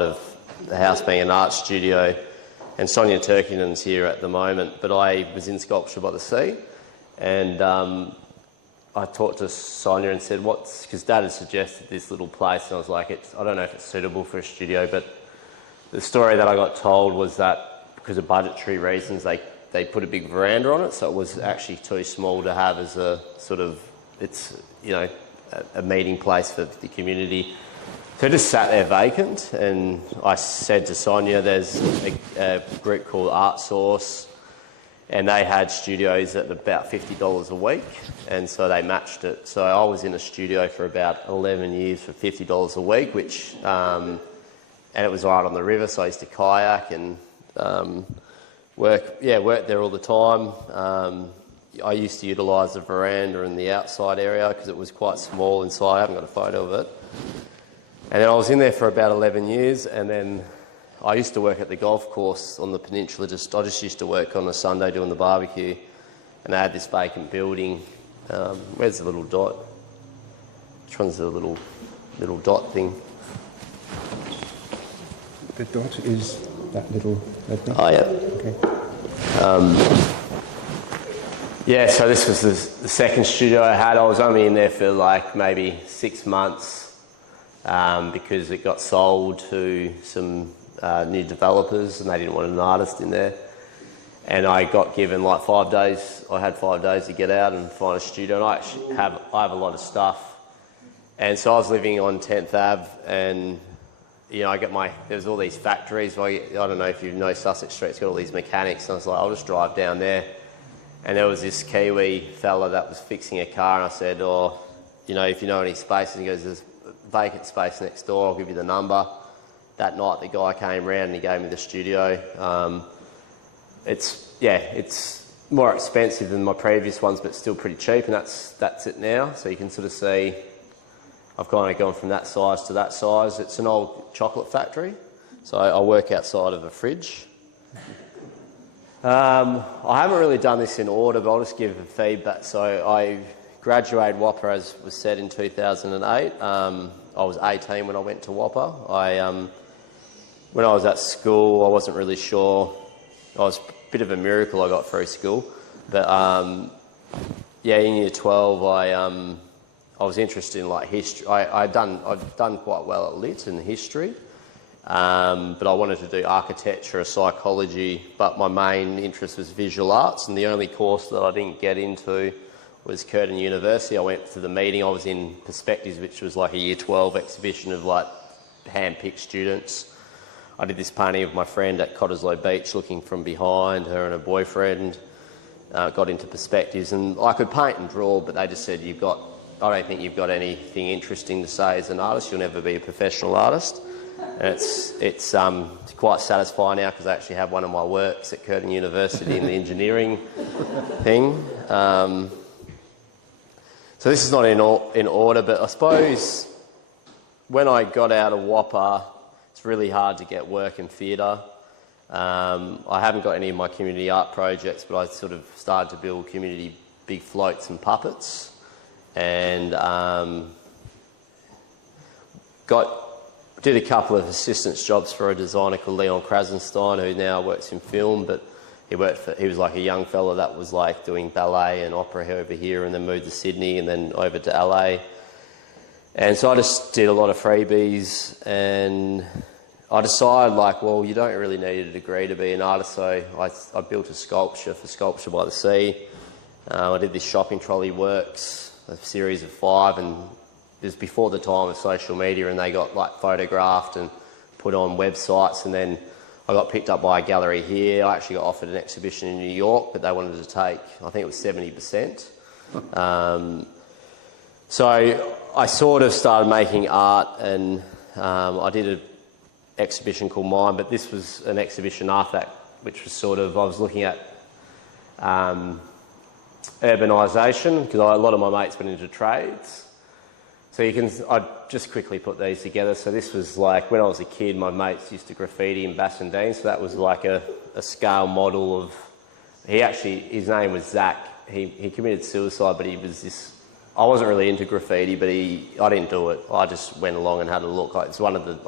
side of the house being an art studio, and Sonia Turkinen's here at the moment, but I was in Sculpture by the Sea, and I talked to Sonia and said, because Dad had suggested this little place, and I was like, I don't know if it's suitable for a studio, but the story that I got told was that because of budgetary reasons, they put a big veranda on it, so it was actually too small to have as a sort of, a meeting place for the community. So it just sat there vacant, and I said to Sonia, there's a group called Art Source, and they had studios at about $50 a week, and so they matched it. So I was in a studio for about 11 years for $50 a week, which, and it was right on the river, so I used to kayak and work there all the time. I used to utilise the veranda and the outside area because it was quite small inside. I haven't got a photo of it. And then I was in there for about 11 years, and then I used to work at the golf course on the peninsula. I just used to work on a Sunday doing the barbecue, and they had this vacant building. Where's the little dot? Which one's the little dot thing? The dot is that little thing? Oh, yeah. Okay. So this was the second studio I had. I was only in there for like maybe 6 months because it got sold to some new developers, and they didn't want an artist in there. And I got given like 5 days. I had 5 days to get out and find a studio. And I have a lot of stuff. And so I was living on 10th Ave, and there's all these factories. I don't know if you know Sussex Street. It's got all these mechanics. And I was like, I'll just drive down there. And there was this Kiwi fella that was fixing a car, and I said, if you know any spaces, he goes, there's vacant space next door, I'll give you the number. That night the guy came round and he gave me the studio. It's more expensive than my previous ones, but still pretty cheap, and that's it now. So you can sort of see I've kind of gone from that size to that size. It's an old chocolate factory, so I work outside of a fridge. I haven't really done this in order, but I'll just give a feedback. So I graduated WAPA, as was said, in 2008. I was 18 when I went to WAPA. When I was at school, I wasn't really sure. It was a bit of a miracle I got through school. But in year 12, I was interested in like history. I've done quite well at lit and history. But I wanted to do architecture or psychology, but my main interest was visual arts, and the only course that I didn't get into was Curtin University. I went to the meeting. I was in Perspectives, which was like a year 12 exhibition of like hand-picked students. I did this painting of my friend at Cottesloe Beach looking from behind, her and her boyfriend. Got into Perspectives, and I could paint and draw, but they just said, I don't think you've got anything interesting to say as an artist. You'll never be a professional artist. And it's quite satisfying now because I actually have one of my works at Curtin University in the engineering thing. So this is not in order, but I suppose when I got out of WAPA, it's really hard to get work in theatre. I haven't got any of my community art projects, but I sort of started to build community big floats and puppets, and did a couple of assistance jobs for a designer called Leon Krasenstein, who now works in film, but he was like a young fella that was like doing ballet and opera over here, and then moved to Sydney and then over to LA. And so I just did a lot of freebies, and I decided you don't really need a degree to be an artist, so I built a sculpture for Sculpture by the Sea. I did this shopping trolley works, a series of 5, and it was before the time of social media, and they got photographed and put on websites, and then I got picked up by a gallery here. I actually got offered an exhibition in New York, but they wanted to take, I think it was 70%. So I sort of started making art, and I did an exhibition called Mine, but this was an exhibition after that, which was I was looking at urbanisation, because a lot of my mates went into trades. So I just quickly put these together. So this was like, when I was a kid, my mates used to graffiti in Bassendean, so that was like a scale model of, his name was Zach. He committed suicide, but he was this, I wasn't really into graffiti, but I didn't do it. I just went along and had a look. I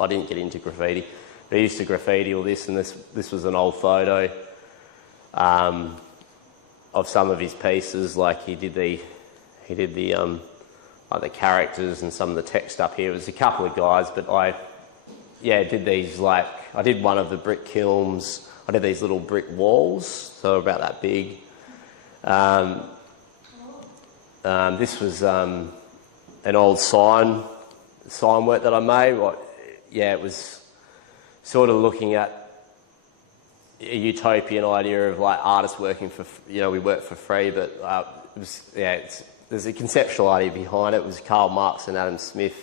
didn't get into graffiti. But he used to graffiti all this, and this was an old photo of some of his pieces. Like he did the like the characters and some of the text up here. It was a couple of guys, but I did these, like I did one of the brick kilns. I did these little brick walls, so about that big. This was an old sign work that I made. It was sort of looking at a utopian idea of like artists working for, we work for free, but it was, there's a conceptual idea behind it. It was Karl Marx and Adam Smith.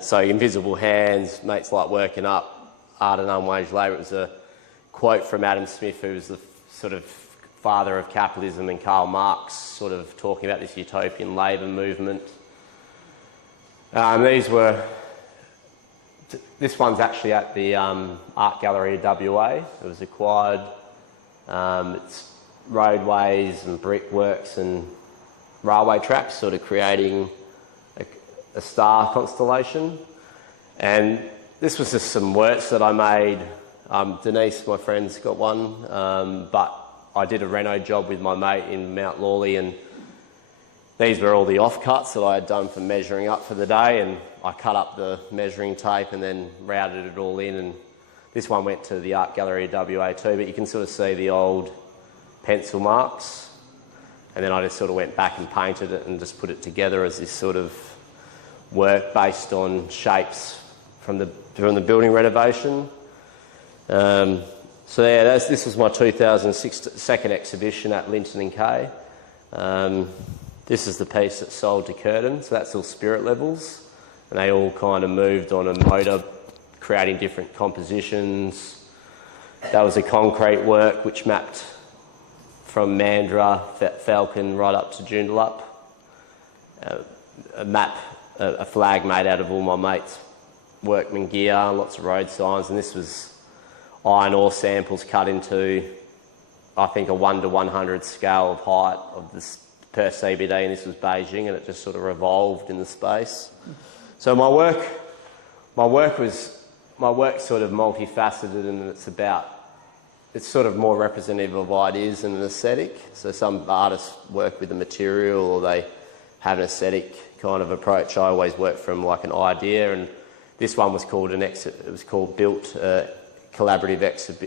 So invisible hands, mates like working up, art and unwaged labour. It was a quote from Adam Smith, who was the sort of father of capitalism, and Karl Marx sort of talking about this utopian labour movement. This one's actually at the Art Gallery of WA. It was acquired. It's roadways and brickworks and railway tracks, sort of creating a star constellation. And this was just some works that I made. Denise, my friend's got one, but I did a reno job with my mate in Mount Lawley, and these were all the offcuts that I had done for measuring up for the day, and I cut up the measuring tape and then routed it all in, and this one went to the Art Gallery of WA too, but you can sort of see the old pencil marks, and then I just sort of went back and painted it and just put it together as this sort of work based on shapes from the building renovation. This was my 2006 second exhibition at Linton and Kay. This is the piece that sold to Curtin, so that's all spirit levels, and they all kind of moved on a motor, creating different compositions. That was a concrete work which mapped from Mandurah, Falcon, right up to Joondalup. A flag made out of all my mates' workman gear, lots of road signs, and this was iron ore samples cut into, I think, a 1 to 100 scale of height of this per CBD, and this was Beijing, and it just sort of revolved in the space. So my work sort of multifaceted, and it's sort of more representative of ideas than an aesthetic. So some artists work with the material, or they have an aesthetic kind of approach. I always work from like an idea, and this one was called Built. Collaborative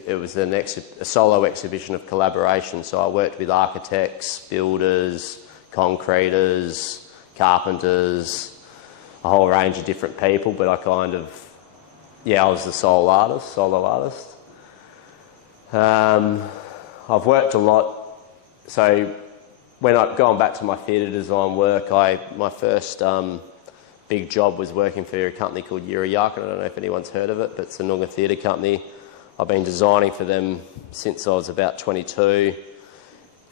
it was a solo exhibition of collaboration. So I worked with architects, builders, concreters, carpenters, a whole range of different people, but I was the solo artist. I've worked a lot. So going back to my theatre design work, my first big job was working for a company called Yuriyak. I don't know if anyone's heard of it, but it's a Noongar theatre company. I've been designing for them since I was about 22,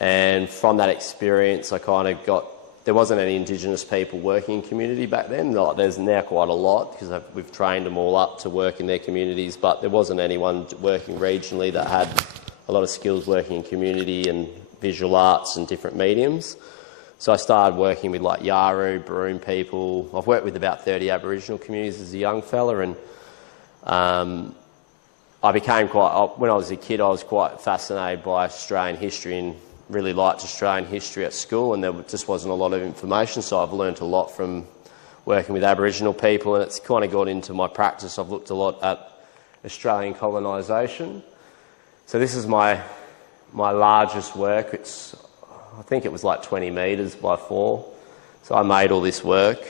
and from that experience there wasn't any Indigenous people working in community back then. There's now quite a lot, because we've trained them all up to work in their communities, but there wasn't anyone working regionally that had a lot of skills working in community and visual arts and different mediums. So I started working with like Yaru, Baroon people. I've worked with about 30 Aboriginal communities as a young fella, and when I was a kid, I was quite fascinated by Australian history and really liked Australian history at school, and there just wasn't a lot of information, so I've learnt a lot from working with Aboriginal people, and it's kind of got into my practice. I've looked a lot at Australian colonisation. So this is my largest work. I think it was like 20 metres by 4. So I made all this work.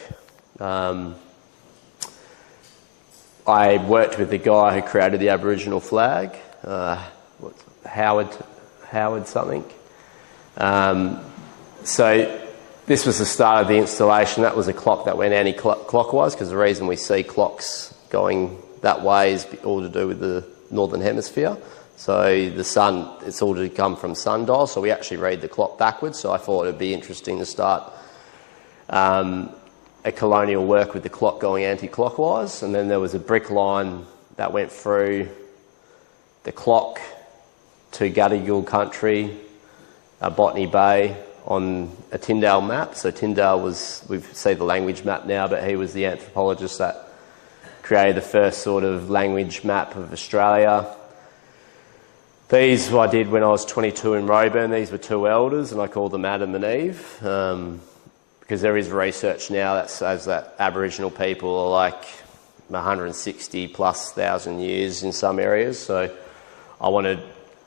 I worked with the guy who created the Aboriginal flag, Howard something. So this was the start of the installation. That was a clock that went anti-clockwise, because the reason we see clocks going that way is all to do with the Northern Hemisphere. So the sun, it's all to come from sundial, so we actually read the clock backwards. So I thought it would be interesting to start a colonial work with the clock going anti-clockwise, and then there was a brick line that went through the clock to Gadigal country, Botany Bay, on a Tyndale map. So Tyndale we see the language map now, but he was the anthropologist that created the first sort of language map of Australia. These I did when I was 22 in Roebourne. These were two elders, and I called them Adam and Eve, because there is research now that says that Aboriginal people are like 160 plus thousand years in some areas. So I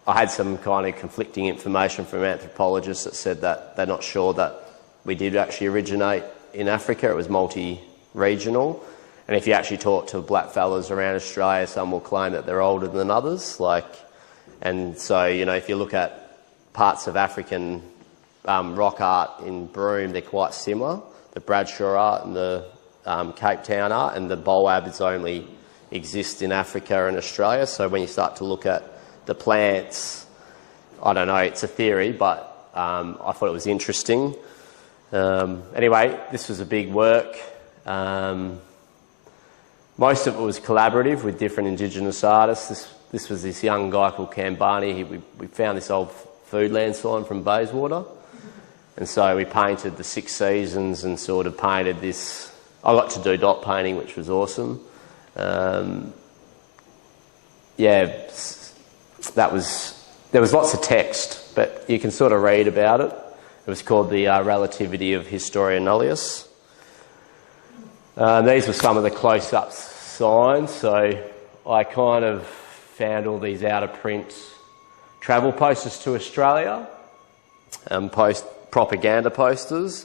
had some kind of conflicting information from anthropologists that said that they're not sure that we did actually originate in Africa. It was multi-regional. And if you actually talk to black fellas around Australia, some will claim that they're older than others. And so, you know, if you look at parts of African rock art in Broome, they're quite similar. The Bradshaw art and the Cape Town art, and the Boabids only exist in Africa and Australia. So when you start to look at the plants, I don't know, it's a theory, but I thought it was interesting. Anyway, this was a big work. Most of it was collaborative with different Indigenous artists. This was this young guy called Kambani. We found this old Foodland sign from Bayswater. And so we painted the 6 seasons and sort of painted this. I got to do dot painting, which was awesome. There was lots of text, but you can sort of read about it. It was called the Relativity of Historia Nullius. These were some of the close-up signs. So I kind of found all these out-of-print travel posters to Australia, propaganda posters,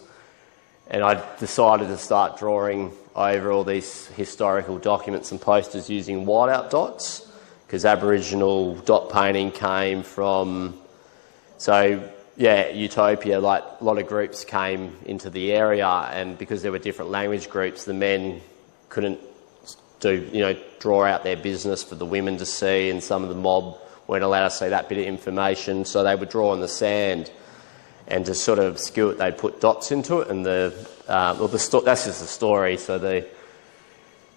and I decided to start drawing over all these historical documents and posters using whiteout dots, because Aboriginal dot painting came from, Utopia, like a lot of groups came into the area, and because there were different language groups, the men couldn't draw out their business for the women to see, and some of the mob weren't allowed to see that bit of information, so they would draw in the sand, and to sort of skew it, they'd put dots into it, and that's just the story. So the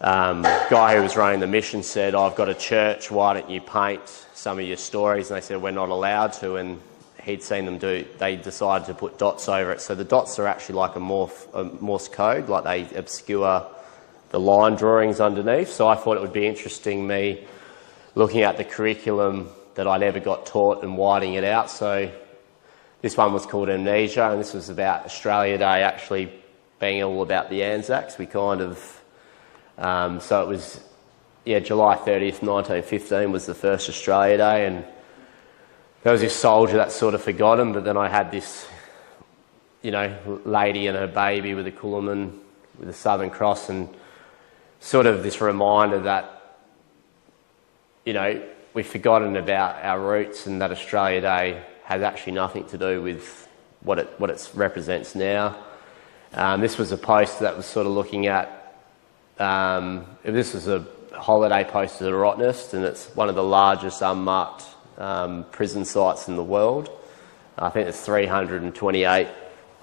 guy who was running the mission said, "I've got a church, why don't you paint some of your stories?" And they said, "We're not allowed to," and he'd seen them they decided to put dots over it. So the dots are actually like a Morse code, like they obscure the line drawings underneath. So I thought it would be interesting, me looking at the curriculum that I never got taught and whiting it out. So this one was called Amnesia, and this was about Australia Day actually being all about the Anzacs. We kind of, so it was, July 30th, 1915 was the first Australia Day, and there was this soldier that sort of forgot him, but then I had this, lady and her baby with a Coolamon with a Southern Cross, and sort of this reminder that, we've forgotten about our roots, and that Australia Day has actually nothing to do with what it represents now. This was a poster that was sort of looking at, this was a holiday poster to the Rottnest, and it's one of the largest unmarked prison sites in the world. I think there's 328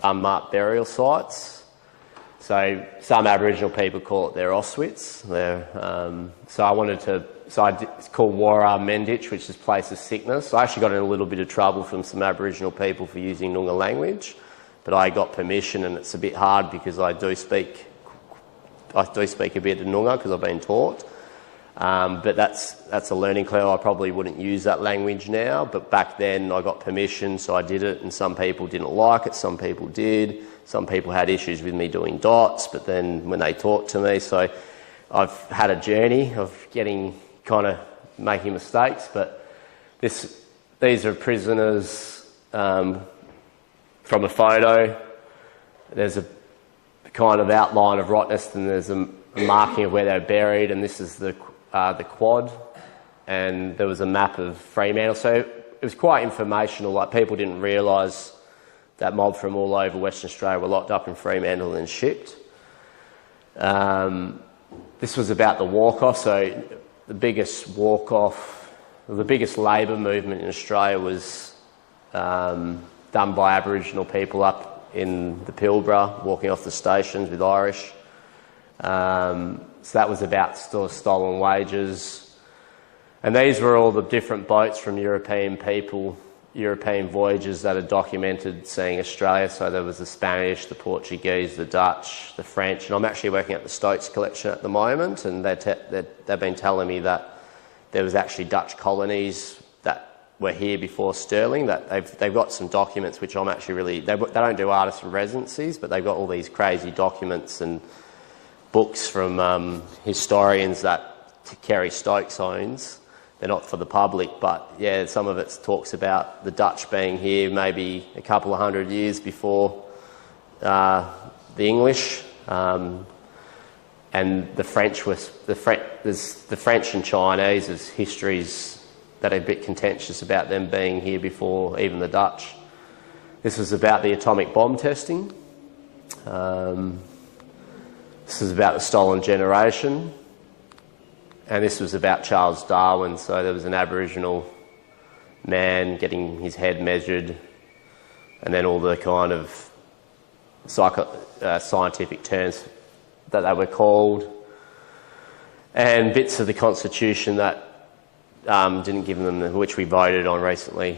unmarked burial sites. So some Aboriginal people call it their Auschwitz. It's called Warra Menditch, which is place of sickness. I actually got in a little bit of trouble from some Aboriginal people for using Noongar language, but I got permission, and it's a bit hard because I do speak a bit of Noongar because I've been taught. But that's a learning curve. I probably wouldn't use that language now, but back then I got permission, so I did it, and some people didn't like it, some people did. Some people had issues with me doing dots, but then when they talked to me, so I've had a journey of making mistakes, but these are prisoners from a photo. There's a kind of outline of Rottnest, and there's a marking of where they're buried, and this is the quad, and there was a map of Fremantle. So it was quite informational. Like, people didn't realise that mob from all over Western Australia were locked up in Fremantle and shipped. This was about the walk-off. So the biggest walk-off, the biggest labour movement in Australia was done by Aboriginal people up in the Pilbara, walking off the stations with Irish. So that was about stolen wages. And these were all the different boats from European people European voyages that are documented seeing Australia. So there was the Spanish, the Portuguese, the Dutch, the French, and I'm actually working at the Stokes collection at the moment, and they've been telling me that there was actually Dutch colonies that were here before Stirling, that they've got some documents which I'm actually really... They don't do artists in residencies, but they've got all these crazy documents and books from historians that Kerry Stokes owns. They're not for the public, but yeah, some of it talks about the Dutch being here maybe a couple of hundred years before the English, and the French was the French and Chinese as histories that are a bit contentious about them being here before even the Dutch. This was about the atomic bomb testing. This is about the stolen generation. And this was about Charles Darwin. So there was an Aboriginal man getting his head measured, and then all the kind of scientific terms that they were called, and bits of the Constitution that didn't give them, which we voted on recently.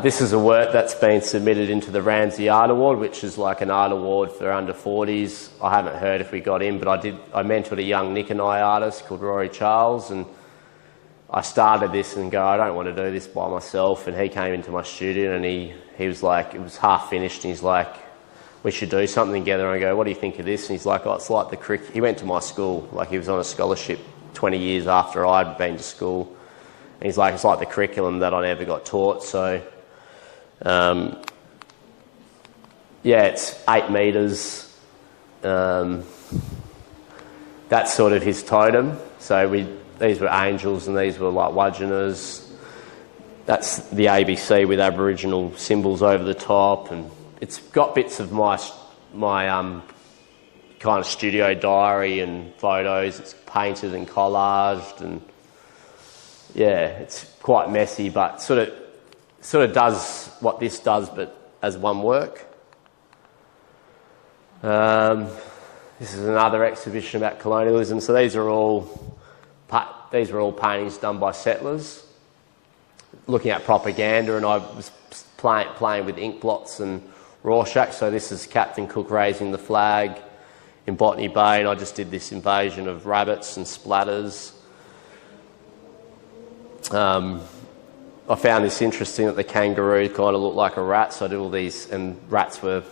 This is a work that's been submitted into the Ramsay Art Award, which is like an art award for under 40s. I haven't heard if we got in, but I mentored a young Nick and I artist called Rory Charles, and I started this and go, I don't want to do this by myself. And he came into my studio and he was like, it was half finished, and he's like, we should do something together. And I go, what do you think of this? And he's like, oh, it's like the cricket. He went to my school, like he was on a scholarship 20 years after I'd been to school. And he's like, it's like the curriculum that I never got taught. So, it's 8 metres. That's sort of his totem. So these were angels and these were like Wudgeoners. That's the ABC with Aboriginal symbols over the top, and it's got bits of my kind of studio diary and photos. It's painted and collaged, and yeah, it's quite messy, but sort of does what this does, but as one work. This is another exhibition about colonialism. So these were all paintings done by settlers, looking at propaganda, and I was playing with ink blots and Rorschach. So this is Captain Cook raising the flag in Botany Bay, and I just did this invasion of rabbits and splatters. I found this interesting, that the kangaroo kind of looked like a rat, so I did all these, and rats were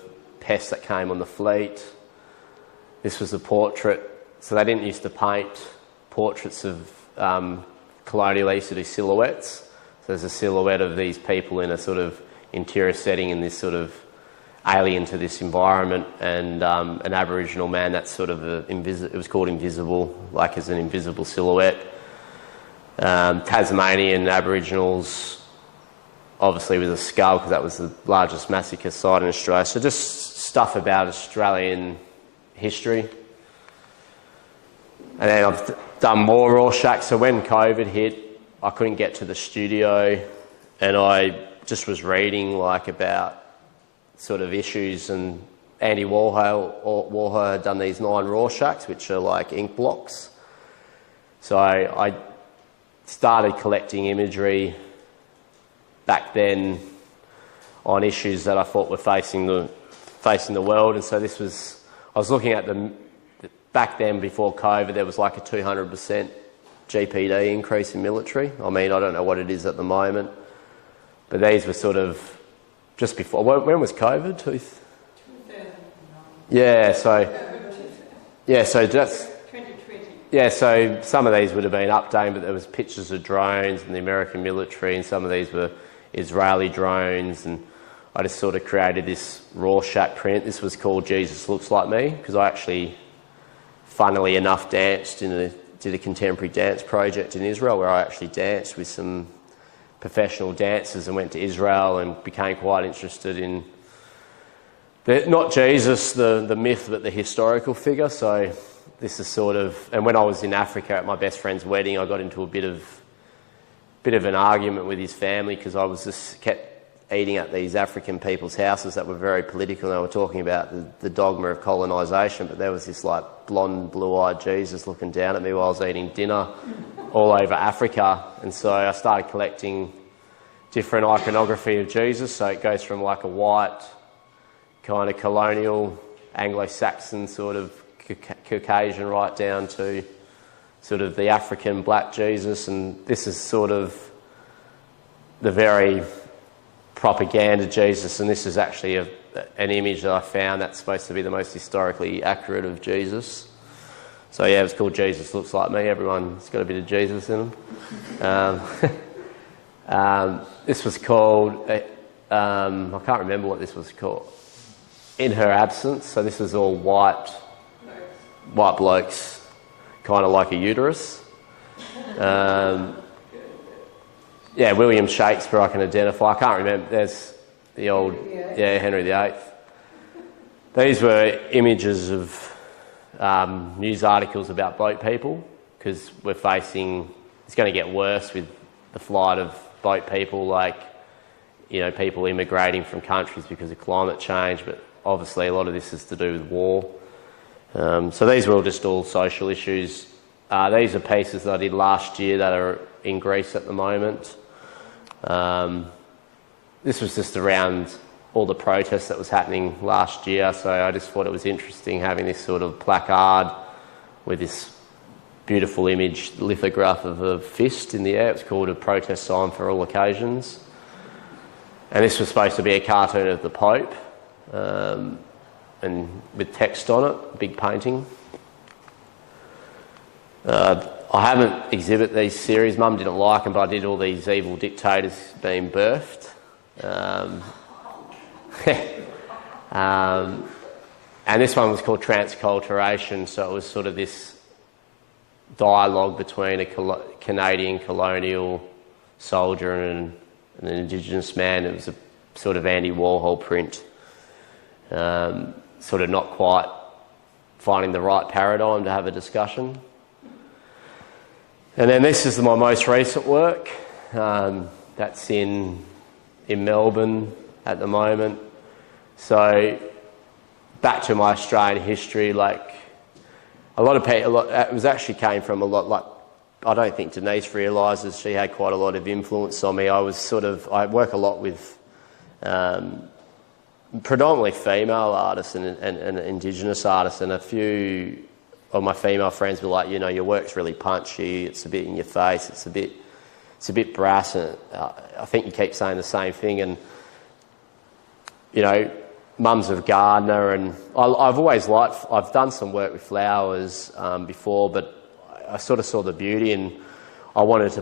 pests that came on the fleet. This was a portrait. So they didn't used to paint portraits of colonial, they used to do silhouettes. So there's a silhouette of these people in a sort of interior setting in this sort of alien to this environment, and an Aboriginal man that's sort of it was called invisible, like as an invisible silhouette. Tasmanian Aboriginals, obviously with a skull, because that was the largest massacre site in Australia. So just stuff about Australian history. And then I've done more Rorschach. So when COVID hit, I couldn't get to the studio, and I just was reading like about sort of issues, and Andy Warhol had done these 9 Rorschachs, which are like ink blocks. So I started collecting imagery back then on issues that I thought were facing the world. And so I was looking at back then before COVID, there was like a 200% GPD increase in military. I mean, I don't know what it is at the moment, but these were sort of just before. When was COVID? 2009. Yeah, so that's... Yeah, so some of these would have been updated, but there was pictures of drones and the American military, and some of these were Israeli drones, and I just sort of created this Rorschach print. This was called Jesus Looks Like Me, because I actually, funnily enough, did a contemporary dance project in Israel, where I actually danced with some professional dancers and went to Israel and became quite interested in not Jesus, the myth, but the historical figure. So this is sort of, and when I was in Africa at my best friend's wedding, I got into a bit of an argument with his family, because I was just kept eating at these African people's houses that were very political. They were talking about the dogma of colonisation, but there was this like blonde, blue-eyed Jesus looking down at me while I was eating dinner all over Africa. And so I started collecting different iconography of Jesus. So it goes from like a white kind of colonial Anglo-Saxon sort of Caucasian right down to sort of the African black Jesus. And this is sort of the very propaganda Jesus, and this is actually an image that I found that's supposed to be the most historically accurate of Jesus. So yeah, it's called Jesus Looks Like Me. Everyone's got a bit of Jesus in them. This was called, I can't remember what this was called, In Her Absence. So this was all white blokes, kind of like a uterus. Yeah, William Shakespeare I can identify. I can't remember. There's the old, Henry VIII. These were images of news articles about boat people, because we're facing, it's going to get worse with the flight of boat people, like, you know, people immigrating from countries because of climate change, but obviously a lot of this is to do with war. So these were all social issues. These are pieces that I did last year that are in Greece at the moment. This was just around all the protests that was happening last year, so I just thought it was interesting having this sort of placard with this beautiful image, lithograph of a fist in the air. It's called A Protest Sign for All Occasions. And this was supposed to be a cartoon of the Pope, and with text on it, a big painting. I haven't exhibited these series. Mum didn't like them, but I did all these evil dictators being birthed. And this one was called Transculturation, so it was sort of this dialogue between a Canadian colonial soldier and an Indigenous man. It was a sort of anti-Warhol print, sort of not quite finding the right paradigm to have a discussion. And then this is my most recent work. That's in Melbourne at the moment. So back to my Australian history, like a lot of people, it was actually came from a lot, like, I don't think Denise realises she had quite a lot of influence on me. I work a lot with predominantly female artists and Indigenous artists, and a few of my female friends were like, you know, your work's really punchy, it's a bit in your face, it's a bit brass, and I think you keep saying the same thing. And, you know, Mum's a gardener, and I've done some work with flowers before, but I sort of saw the beauty, and I was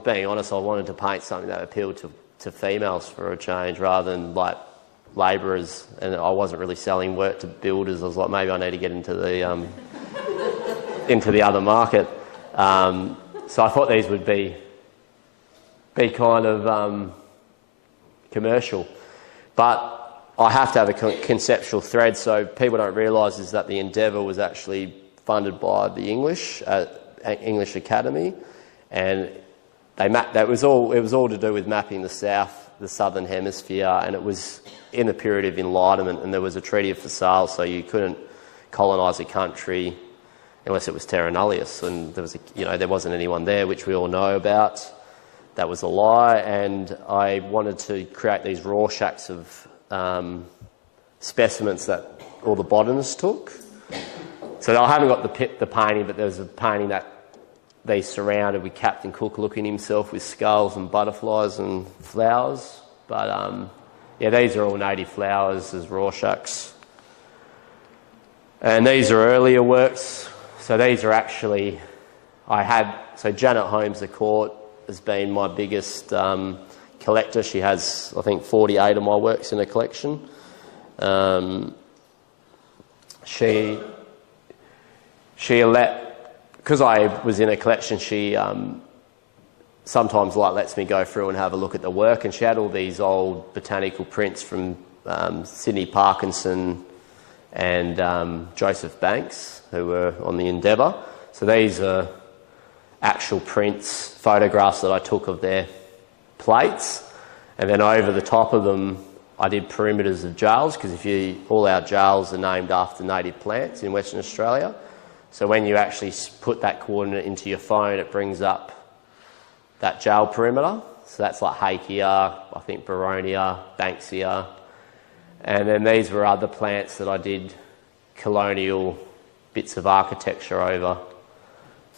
being honest, I wanted to paint something that appealed to females for a change rather than like labourers, and I wasn't really selling work to builders. I was like, maybe I need to get into the into the other market. So I thought these would be kind of commercial, but I have to have a conceptual thread. So people don't realise is that the endeavour was actually funded by the English Academy, and it was all to do with mapping the southern hemisphere, and it was in the period of Enlightenment, and there was a Treaty of Versailles, so you couldn't colonise a country unless it was terra nullius, and there wasn't anyone there, which we all know about. That was a lie, and I wanted to create these Rorschachs of specimens that all the botanists took. So I haven't got the painting, but there was a painting that they surrounded with Captain Cook looking himself with skulls and butterflies and flowers. But these are all native flowers as Rorschachs. And these are earlier works. So these are actually, Janet Holmes, the court, has been my biggest collector. She has, I think, 48 of my works in her collection. Because I was in her collection, she sometimes lets me go through and have a look at the work, and she had all these old botanical prints from Sydney Parkinson and Joseph Banks, who were on the Endeavour. So these are actual prints, photographs that I took of their plates, And then over the top of them, I did perimeters of jails, because all our jails are named after native plants in Western Australia. So when you actually put that coordinate into your phone, it brings up that jail perimeter. So that's like Hakea, I think Boronia, Banksia. And then these were other plants that I did colonial bits of architecture over.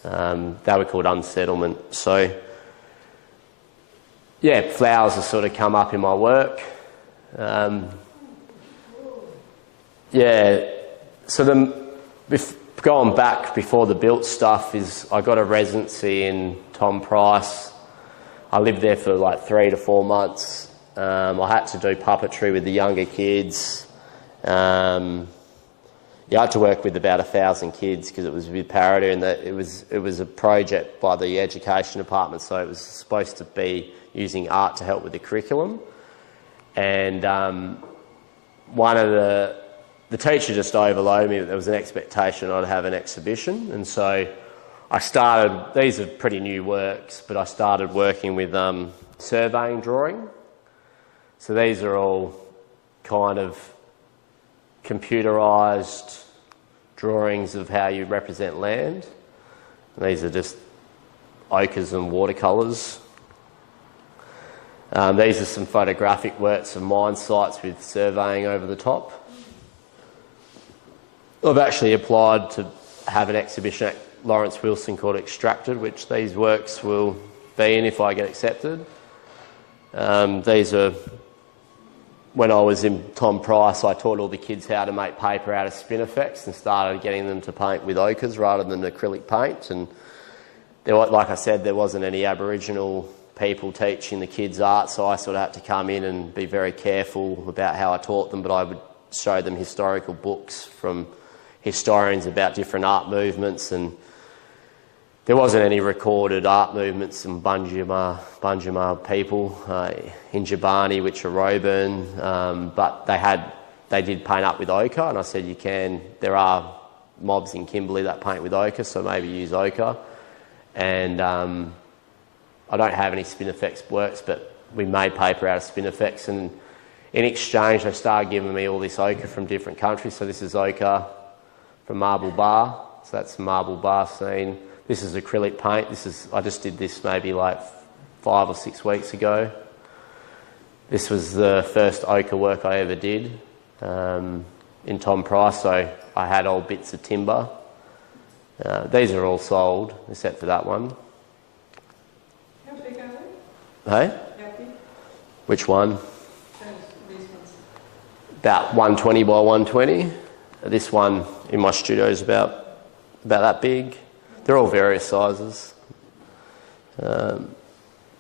They were called unsettlement. So, yeah, flowers have sort of come up in my work. Going back before the built stuff is I got a residency in Tom Price. I lived there for like 3 to 4 months. I had to do puppetry with the younger kids. I had to work with about 1,000 kids because it was with parody, and that it was a project by the education department, so it was supposed to be using art to help with the curriculum. And one of the teacher just overloaded me that there was an expectation I'd have an exhibition, and so I started. These are pretty new works, but I started working with surveying drawing. So these are all kind of computerised drawings of how you represent land. And these are just ochres and watercolours. These are some photographic works of mine sites with surveying over the top. I've actually applied to have an exhibition at Lawrence Wilson called Extracted, which these works will be in if I get accepted. These are, when I was in Tom Price, I taught all the kids how to make paper out of Spinifex and started getting them to paint with ochres rather than acrylic paint. And there, like I said, there wasn't any Aboriginal people teaching the kids art, so I sort of had to come in and be very careful about how I taught them, but I would show them historical books from historians about different art movements, and there wasn't any recorded art movements in Bunjima people in Jabani, which are Roburn, but they did paint up with ochre, and I said there are mobs in Kimberley that paint with ochre, so maybe use ochre. And I don't have any Spinifex works, but we made paper out of Spinifex, and in exchange they started giving me all this ochre from different countries. So this is ochre from Marble Bar, so that's the Marble Bar scene. This is acrylic paint. I just did this maybe like 5 or 6 weeks ago. This was the first ochre work I ever did in Tom Price, so I had old bits of timber. These are all sold, except for that one. How big are they? Hey? How big? Which one? These ones. About 120 by 120. This one in my studio is about that big. They're all various sizes.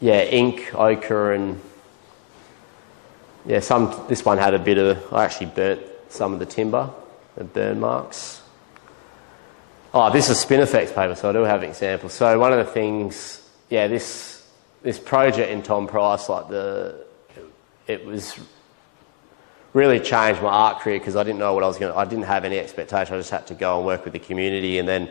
Ink, ochre, and this one had a bit of. I actually burnt some of the timber, the burn marks. Oh, this is Spinifex paper, so I do have examples. So one of the things, this project in Tom Price, it was really changed my art career because I didn't know what I didn't have any expectation. I just had to go and work with the community, and then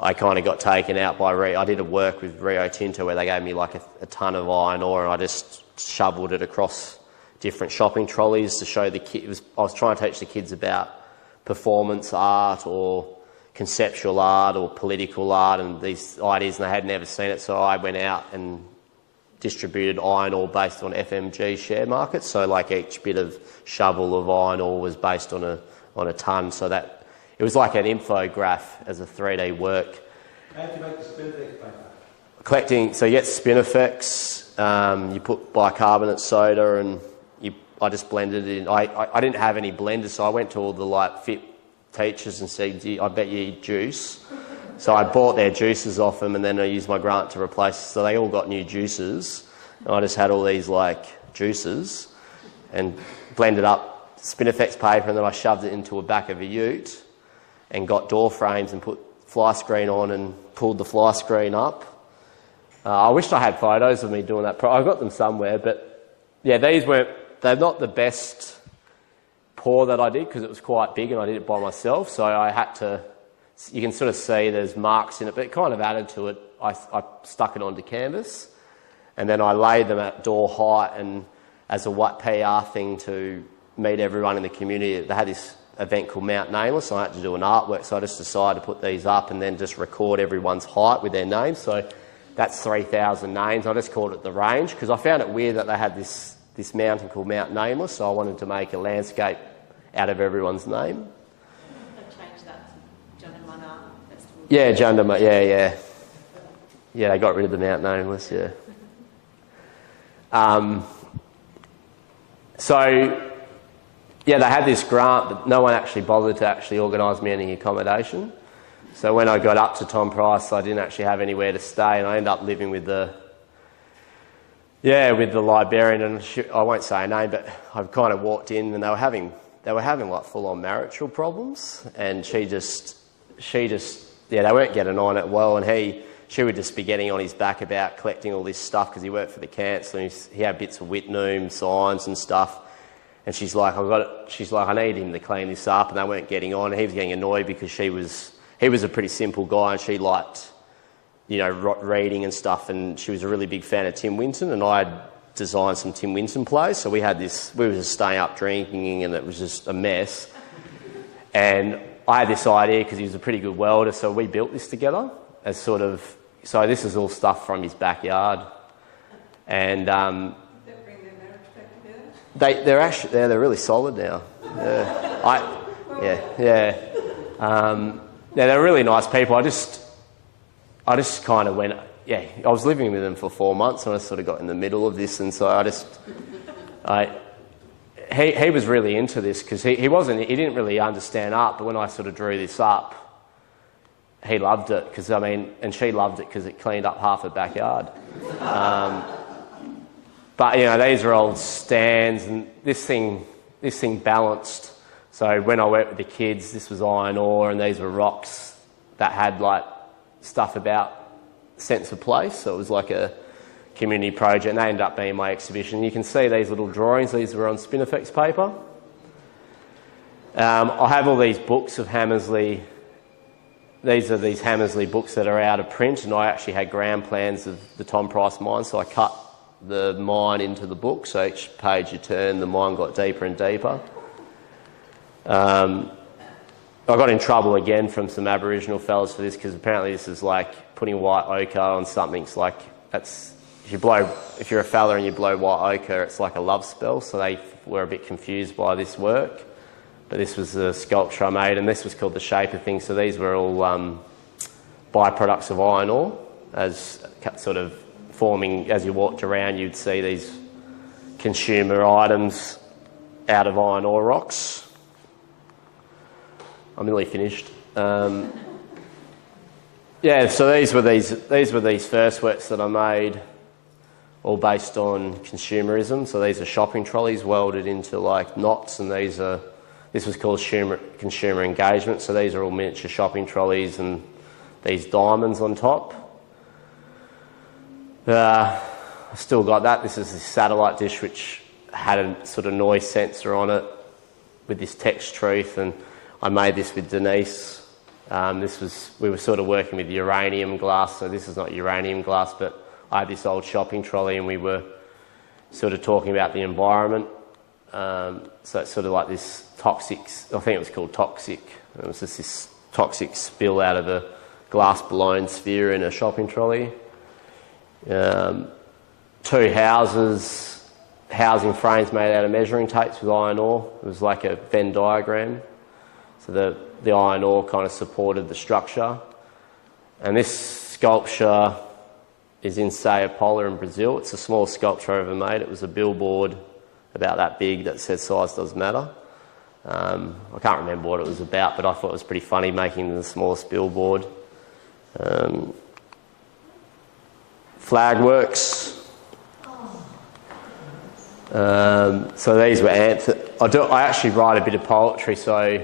I kind of got taken out by I did a work with Rio Tinto where they gave me like a ton of iron ore, and I just shoveled it across different shopping trolleys to show the kids. I was trying to teach the kids about performance art or conceptual art or political art and these ideas, and they had never seen it. So I went out and distributed iron ore based on FMG share markets. So like each bit of shovel of iron ore was based on a tonne. So that it was like an infograph as a 3D work. How did you make the Spinifex paper? Collecting, so you get Spinifex, you put bicarbonate soda, and I just blended it in. I didn't have any blenders, so I went to all the fit teachers and said, I bet you eat juice. So I bought their juices off them, and then I used my grant to replace it. So they all got new juices. And I just had all these juices and blended up Spinifex paper, and then I shoved it into a back of a ute and got door frames and put fly screen on and pulled the fly screen up. I wished I had photos of me doing that. I've got them somewhere, but they're not the best pour that I did because it was quite big and I did it by myself. So I had to, you can sort of see there's marks in it, but it kind of added to it. I stuck it onto canvas, and then I laid them at door height, and as a what PR thing to meet everyone in the community. They had this event called Mount Nameless, and I had to do an artwork, so I just decided to put these up and then just record everyone's height with their names. So that's 3,000 names. I just called it the range because I found it weird that they had this mountain called Mount Nameless, so I wanted to make a landscape out of everyone's name. Change that to Jundamana Festival. Yeah, Jundamana, yeah. Yeah, they got rid of the Mount Nameless, yeah. So, yeah, they had this grant, but no one actually bothered to actually organise me any accommodation. So when I got up to Tom Price, I didn't actually have anywhere to stay, and I ended up living with the librarian, and I won't say her name, but I kind of walked in, and they were having like full-on marital problems, and she just, they weren't getting on it well, and she would just be getting on his back about collecting all this stuff because he worked for the council, and he had bits of Whitnoom signs and stuff. And she's like, I need him to clean this up, and they weren't getting on. He was getting annoyed because he was a pretty simple guy, and she liked, reading and stuff, and she was a really big fan of Tim Winton, and I had designed some Tim Winton plays, so we were just staying up drinking, and it was just a mess. And I had this idea because he was a pretty good welder, so we built this together as so this is all stuff from his backyard. And That bring their marriage back together? they're really solid now. They're really nice people. I just kind of went, I was living with them for 4 months, and I sort of got in the middle of this, and so he was really into this because he didn't really understand art, but when I sort of drew this up, he loved it and she loved it because it cleaned up half the backyard. But these are old stands, and this thing balanced. So when I worked with the kids, this was iron ore, and these were rocks that had like stuff about sense of place. So it was like a community project, and they ended up being my exhibition. You can see these little drawings. These were on Spinifex paper. I have all these books of Hammersley. These are these Hammersley books that are out of print, and I actually had ground plans of the Tom Price mine, so I cut the mine into the book, so each page you turn, the mine got deeper and deeper. I got in trouble again from some Aboriginal fellas for this, because apparently this is like putting white ochre on something. It's like, if you're a fella and you blow white ochre, it's like a love spell, so they were a bit confused by this work. But this was a sculpture I made, and this was called the Shape of Things. So these were all byproducts of iron ore, as sort of forming, as you walked around, you'd see these consumer items out of iron ore rocks. I'm nearly finished. So these were these first works that I made, all based on consumerism. So these are shopping trolleys welded into like knots, and this was called consumer engagement. So these are all miniature shopping trolleys and these diamonds on top. I still got that. This is this satellite dish which had a sort of noise sensor on it with this text truth, and I made this with Denise. We were sort of working with uranium glass, so this is not uranium glass, but I had this old shopping trolley, and we were sort of talking about the environment. So it's sort of like this toxic, I think it was called toxic. It was just this toxic spill out of a glass balloon sphere in a shopping trolley. 2 houses, housing frames made out of measuring tapes with iron ore. It was like a Venn diagram. So the iron ore kind of supported the structure. And this sculpture is in Sao Paulo in Brazil. It's the smallest sculpture I ever made. It was a billboard about that big that says size does matter. I can't remember what it was about, but I thought it was pretty funny making the smallest billboard. Flag works. So these were I actually write a bit of poetry, so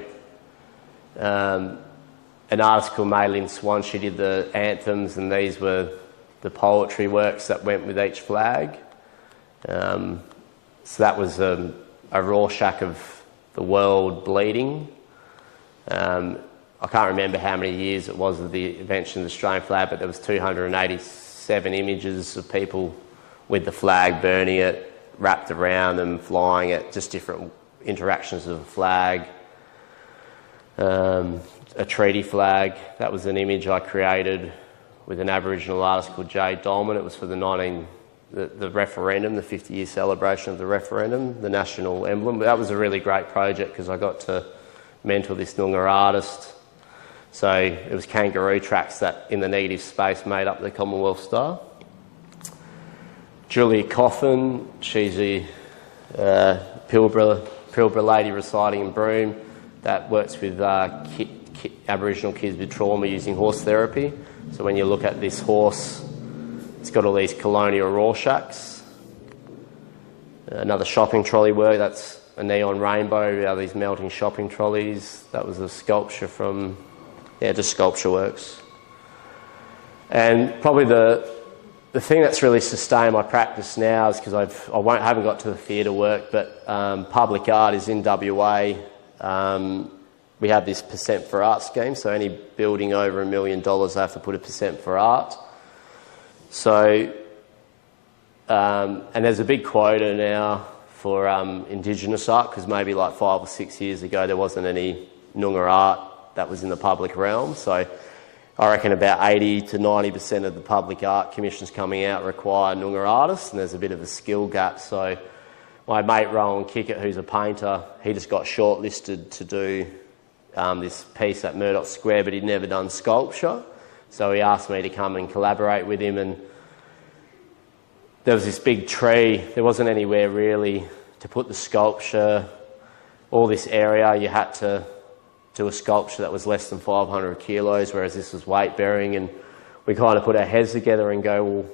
an artist called Maylands, she did the anthems, and these were the poetry works that went with each flag. So that was a Rorschach of the world bleeding. I can't remember how many years it was of the invention of the Australian flag, but there was 287 images of people with the flag burning it. wrapped around them, flying it, just different interactions of a flag. A treaty flag, that was an image I created with an Aboriginal artist called Jay Dolman. It was for the referendum, the 50-year celebration of the referendum, the national emblem. But that was a really great project because I got to mentor this Noongar artist. So it was kangaroo tracks that in the negative space made up the Commonwealth Star. Julia Coffin, she's a Pilbara lady residing in Broome that works with Aboriginal kids with trauma using horse therapy. So when you look at this horse, it's got all these colonial Rorschachs. Another shopping trolley work, that's a neon rainbow, these melting shopping trolleys. That was a sculpture from, just sculpture works. And probably the thing that's really sustained my practice now is because I haven't got to the theatre work, but public art is in WA. We have this percent for art scheme, so any building over $1 million, they have to put a percent for art. So, and there's a big quota now for Indigenous art, because maybe like 5 or 6 years ago there wasn't any Noongar art that was in the public realm. So I reckon about 80 to 90% of the public art commissions coming out require Noongar artists, and there's a bit of a skill gap. So my mate Rowan Kickett, who's a painter, he just got shortlisted to do this piece at Murdoch Square, but he'd never done sculpture. So he asked me to come and collaborate with him, and there was this big tree. There wasn't anywhere really to put the sculpture. All this area, you had to do a sculpture that was less than 500 kilos, whereas this was weight bearing. And we kind of put our heads together and go, well,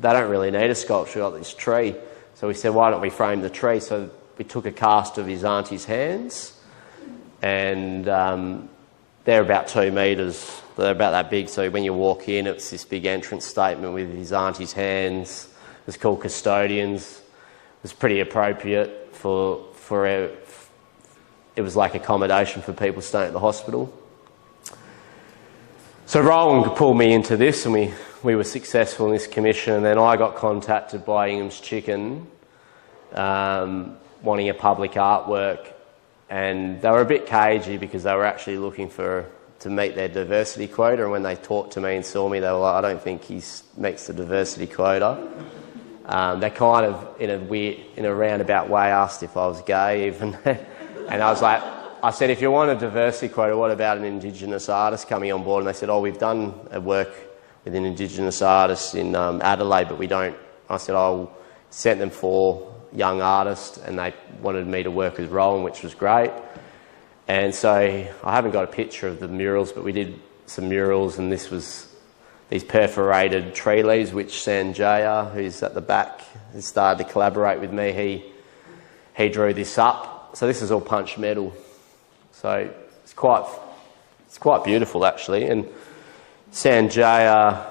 they don't really need a sculpture like this tree. So we said, why don't we frame the tree? So we took a cast of his auntie's hands, and they're about 2 metres. They're about that big, so when you walk in, it's this big entrance statement with his auntie's hands. It's called Custodians. It was pretty appropriate for it was like accommodation for people staying at the hospital. So Rowan pulled me into this, and we were successful in this commission, and then I got contacted by Ingham's Chicken wanting a public artwork, and they were a bit cagey because they were actually looking to meet their diversity quota, and when they talked to me and saw me, they were like, I don't think he meets the diversity quota. They kind of, in a roundabout way, asked if I was gay even. And I said, if you want a diversity quota, what about an Indigenous artist coming on board? And they said, we've done a work with an Indigenous artist in Adelaide, but we don't. I said, I'll send them 4 young artists, and they wanted me to work with Rowan, which was great. And so I haven't got a picture of the murals, but we did some murals, and this was these perforated tree leaves, which Sanjaya, who's at the back, has started to collaborate with me. He drew this up. So this is all punched metal. So it's quite beautiful actually. And Sanjaya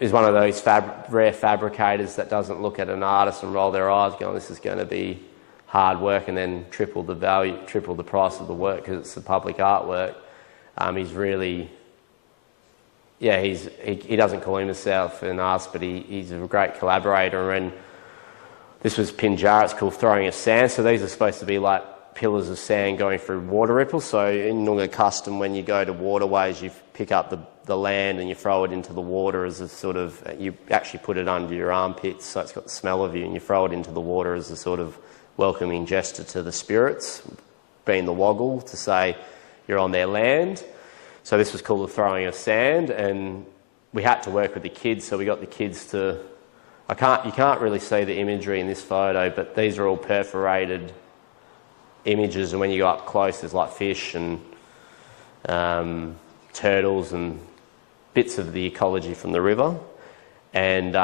is one of those rare fabricators that doesn't look at an artist and roll their eyes going, this is going to be hard work, and then triple the value, triple the price of the work because it's the public artwork. He's really, he doesn't call himself an artist, but he's a great collaborator. And this was Pinjarra, it's called Throwing of Sand. So these are supposed to be like pillars of sand going through water ripples. So in Noongar custom, when you go to waterways, you pick up the land and you throw it into the water as a sort of, you actually put it under your armpits so it's got the smell of you, and you throw it into the water as a sort of welcoming gesture to the spirits, being the woggle, to say you're on their land. So this was called the Throwing of Sand, and we had to work with the kids, so we got the kids to, you can't really see the imagery in this photo, but these are all perforated images, and when you go up close there's like fish and turtles and bits of the ecology from the river. And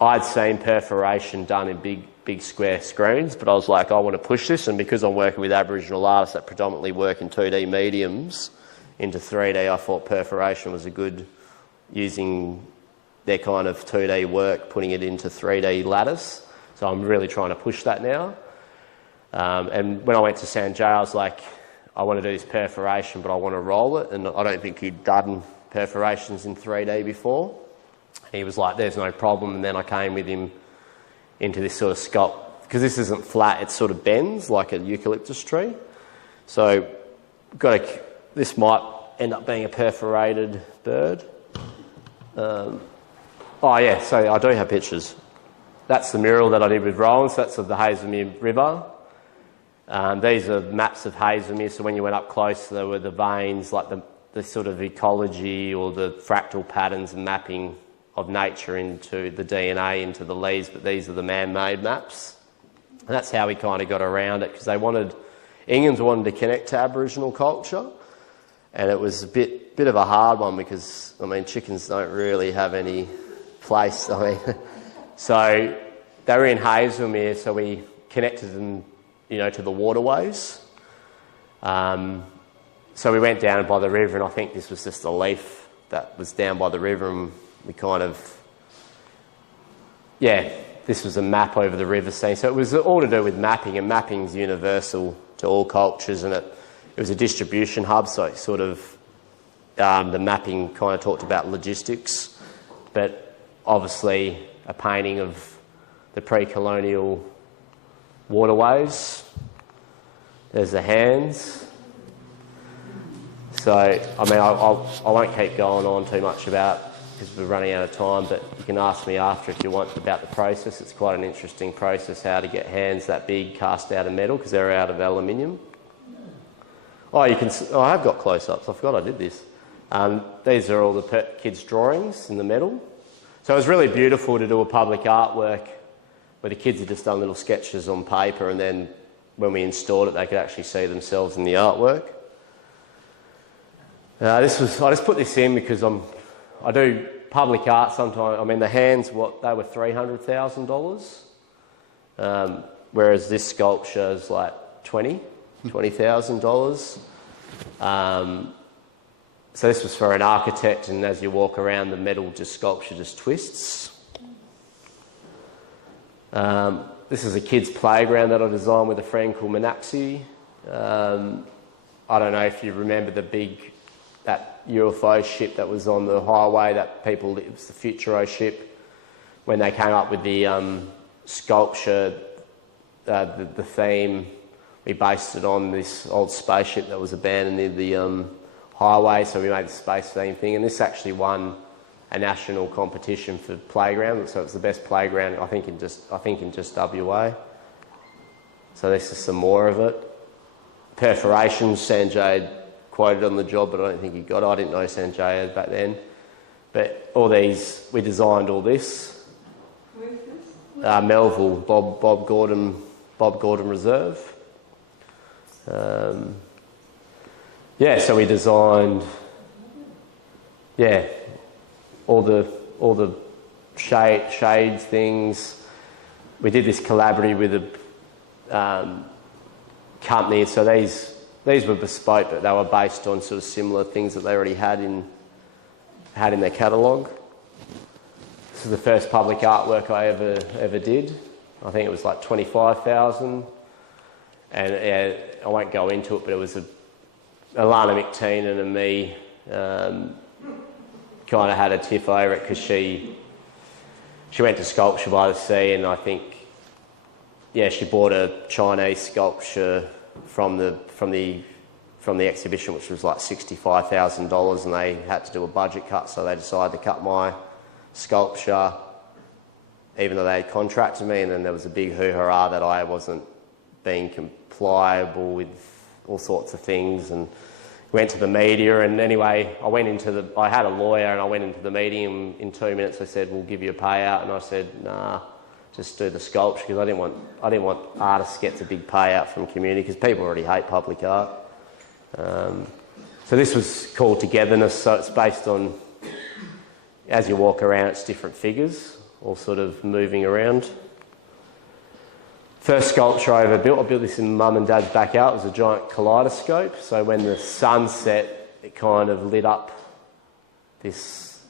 I'd seen perforation done in big square screens, but I was like, I want to push this, and because I'm working with Aboriginal artists that predominantly work in 2D mediums into 3D, I thought perforation was a good, using their kind of 2D work, putting it into 3D lattice. So I'm really trying to push that now. And when I went to Sanjay, I was like, I want to do this perforation, but I want to roll it, and I don't think he'd done perforations in 3D before. He was like, there's no problem. And then I came with him into this sort of sculpt, because this isn't flat, it sort of bends like a eucalyptus tree. So this might end up being a perforated bird. So I do have pictures. That's the mural that I did with Rollins. That's of the Hazelmere River. These are maps of Hazelmere, so when you went up close, there were the veins, like the sort of ecology or the fractal patterns and mapping of nature into the DNA, into the leaves, but these are the man-made maps. And that's how we kind of got around it, because Inghams wanted to connect to Aboriginal culture, and it was a bit of a hard one because, chickens don't really have any place. So they were in Hazelmere, so we connected them, to the waterways. So we went down by the river, and I think this was just a leaf that was down by the river, and we this was a map over the river scene. So it was all to do with mapping, and mapping's universal to all cultures, and it was a distribution hub, so it sort of, the mapping kind of talked about logistics, but obviously a painting of the pre-colonial waterways. There's the hands. So, I won't keep going on too much about it because we're running out of time, but you can ask me after if you want about the process. It's quite an interesting process, how to get hands that big cast out of metal, because they're out of aluminium. I have got close-ups. I forgot I did this. These are all the kids' drawings in the metal. So it was really beautiful to do a public artwork where the kids had just done little sketches on paper, and then when we installed it, they could actually see themselves in the artwork. I just put this in because I do public art sometimes. The hands, they were $300,000, whereas this sculpture is like $20,000. So this was for an architect, and as you walk around, the metal sculpture just twists. This is a kid's playground that I designed with a friend called Manaxi. I don't know if you remember that UFO ship that was on the highway it was the Futuro ship. When they came up with the sculpture, the theme, we based it on this old spaceship that was abandoned near the highway, so we made the space theme thing, and this actually won a national competition for playground, so it's the best playground I think in just WA. So this is some more of it. Perforations, Sanjay quoted on the job, but I don't think he got it. I didn't know Sanjay back then. But all these, we designed all this. Where's this? Melville, Bob Gordon Reserve. So we designed, all the shades things. We did this collaborative with a company, so these were bespoke, but they were based on sort of similar things that they already had in their catalogue. This is the first public artwork I ever did. I think it was like $25,000, and I won't go into it, but it was Alana McTeenan and me kind of had a tiff over it because she went to Sculpture by the Sea, and I think she bought a Chinese sculpture from the exhibition, which was like $65,000, and they had to do a budget cut, so they decided to cut my sculpture, even though they had contracted me. And then there was a big hoo-ha that I wasn't being compliable with all sorts of things, and went to the media. And anyway, I had a lawyer, and I went into the meeting. In 2 minutes they said, we'll give you a payout, and I said, nah, just do the sculpture, because I didn't want artists to get a big payout from community, because people already hate public art. So this was called Togetherness, so it's based on, as you walk around, it's different figures all sort of moving around. First sculpture I ever built, I built this in Mum and Dad's backyard. It was a giant kaleidoscope, so when the sun set, it kind of lit up this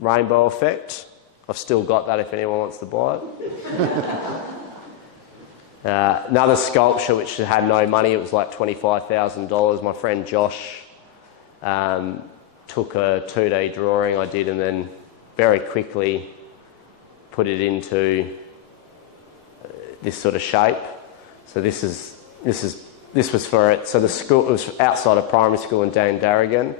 rainbow effect. I've still got that if anyone wants to buy it. Another sculpture which had no money, it was like $25,000. My friend Josh took a 2D drawing I did and then very quickly put it into this sort of shape. So this was for it. So the school, it was outside of primary school in Darrigan,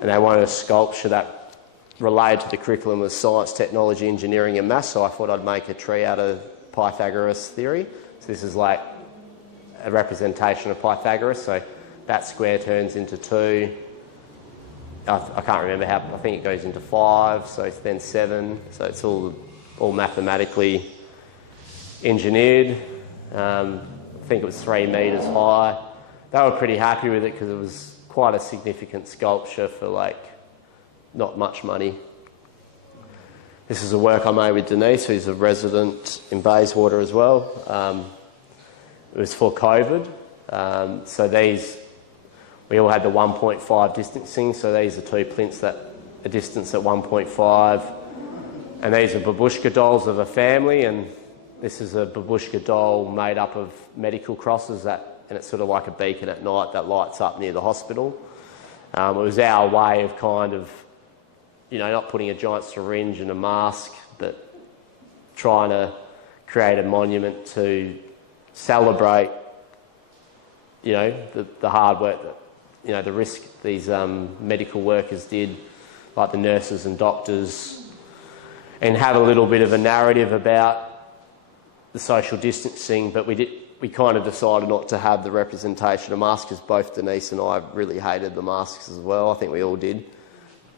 and they wanted a sculpture that related to the curriculum of science, technology, engineering and maths, so I thought I'd make a tree out of Pythagoras theory. So this is like a representation of Pythagoras, so that square turns into 2. I can't remember how, I think it goes into 5, so it's then 7, so it's all mathematically engineered. I think it was 3 metres high. They were pretty happy with it because it was quite a significant sculpture for like not much money. This is a work I made with Denise, who's a resident in Bayswater as well. It was for COVID. So these, we all had the 1.5 distancing, so these are 2 plinths that are distance at 1.5. And these are babushka dolls of a family, and this is a babushka doll made up of medical crosses and it's sort of like a beacon at night that lights up near the hospital. It was our way of kind of, you know, not putting a giant syringe and a mask, but trying to create a monument to celebrate, you know, the hard work that, you know, the risk these medical workers did, like the nurses and doctors, and have a little bit of a narrative about the social distancing, but we kind of decided not to have the representation of masks because both Denise and I really hated the masks as well. I think we all did.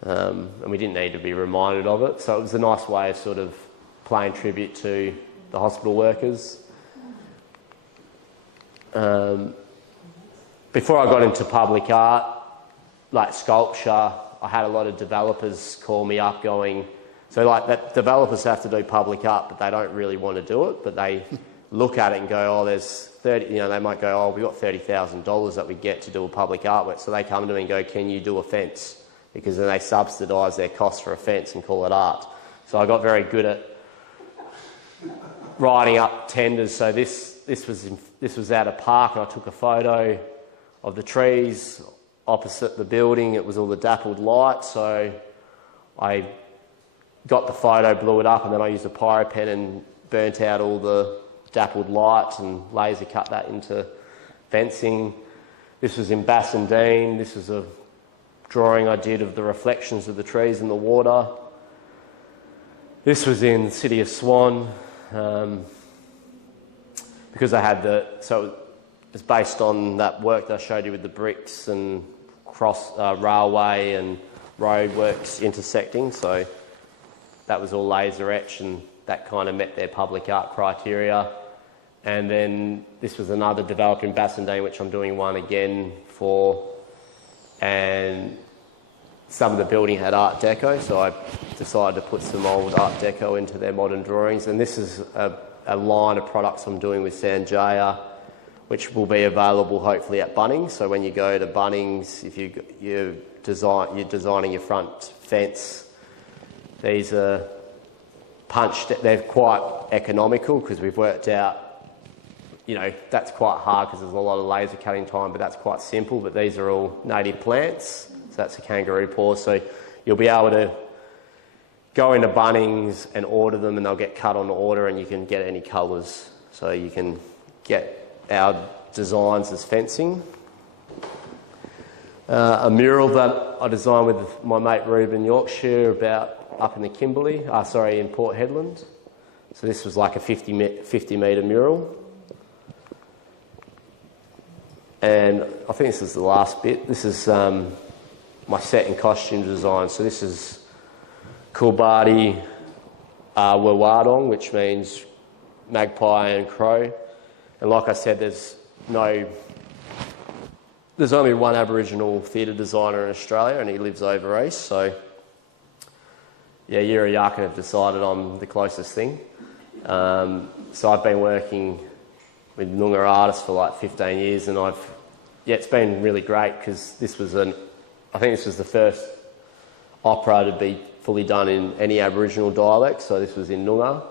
And we didn't need to be reminded of it. So it was a nice way of sort of paying tribute to the hospital workers. Before I got into public art, like sculpture, I had a lot of developers call me up going, so like that developers have to do public art, but they don't really want to do it, but they look at it and go, oh, there's 30, you know, they might go, oh, we've got $30,000 that we get to do a public artwork. So they come to me and go, can you do a fence? Because then they subsidise their cost for a fence and call it art. So I got very good at writing up tenders. So this was at a park, and I took a photo of the trees opposite the building. It was all the dappled light, so I got the photo, blew it up, and then I used a pyro pen and burnt out all the dappled light and laser cut that into fencing. This was in Bassendean. This was a drawing I did of the reflections of the trees in the water. This was in the city of Swan, because I had so it was based on that work that I showed you with the bricks and railway and roadworks intersecting, so that was all laser etched, and that kind of met their public art criteria. And then this was another developer in Bassendean, which I'm doing one again for, and some of the building had Art Deco, so I decided to put some old Art Deco into their modern drawings. And this is a line of products I'm doing with Sanjaya, which will be available hopefully at Bunnings. So when you go to Bunnings, if you're designing your front fence, these are punched. They're quite economical because we've worked out, you know, that's quite hard because there's a lot of laser cutting time, but that's quite simple. But these are all native plants. So that's a kangaroo paw. So you'll be able to go into Bunnings and order them, and they'll get cut on order, and you can get any colours. So you can get our designs as fencing. A mural that I designed with my mate Ruben Yorkshire up in the Kimberley, in Port Hedland. So this was like a 50 metre mural. And I think this is the last bit. This is my set and costume design. So this is Kulbadi Wawadong, which means magpie and crow. And like I said, there's only one Aboriginal theatre designer in Australia, and he lives over east. So yeah, Yirra have decided I'm the closest thing. So I've been working with Noongar artists for like 15 years, and it's been really great because I think this was the first opera to be fully done in any Aboriginal dialect. So this was in Noongar.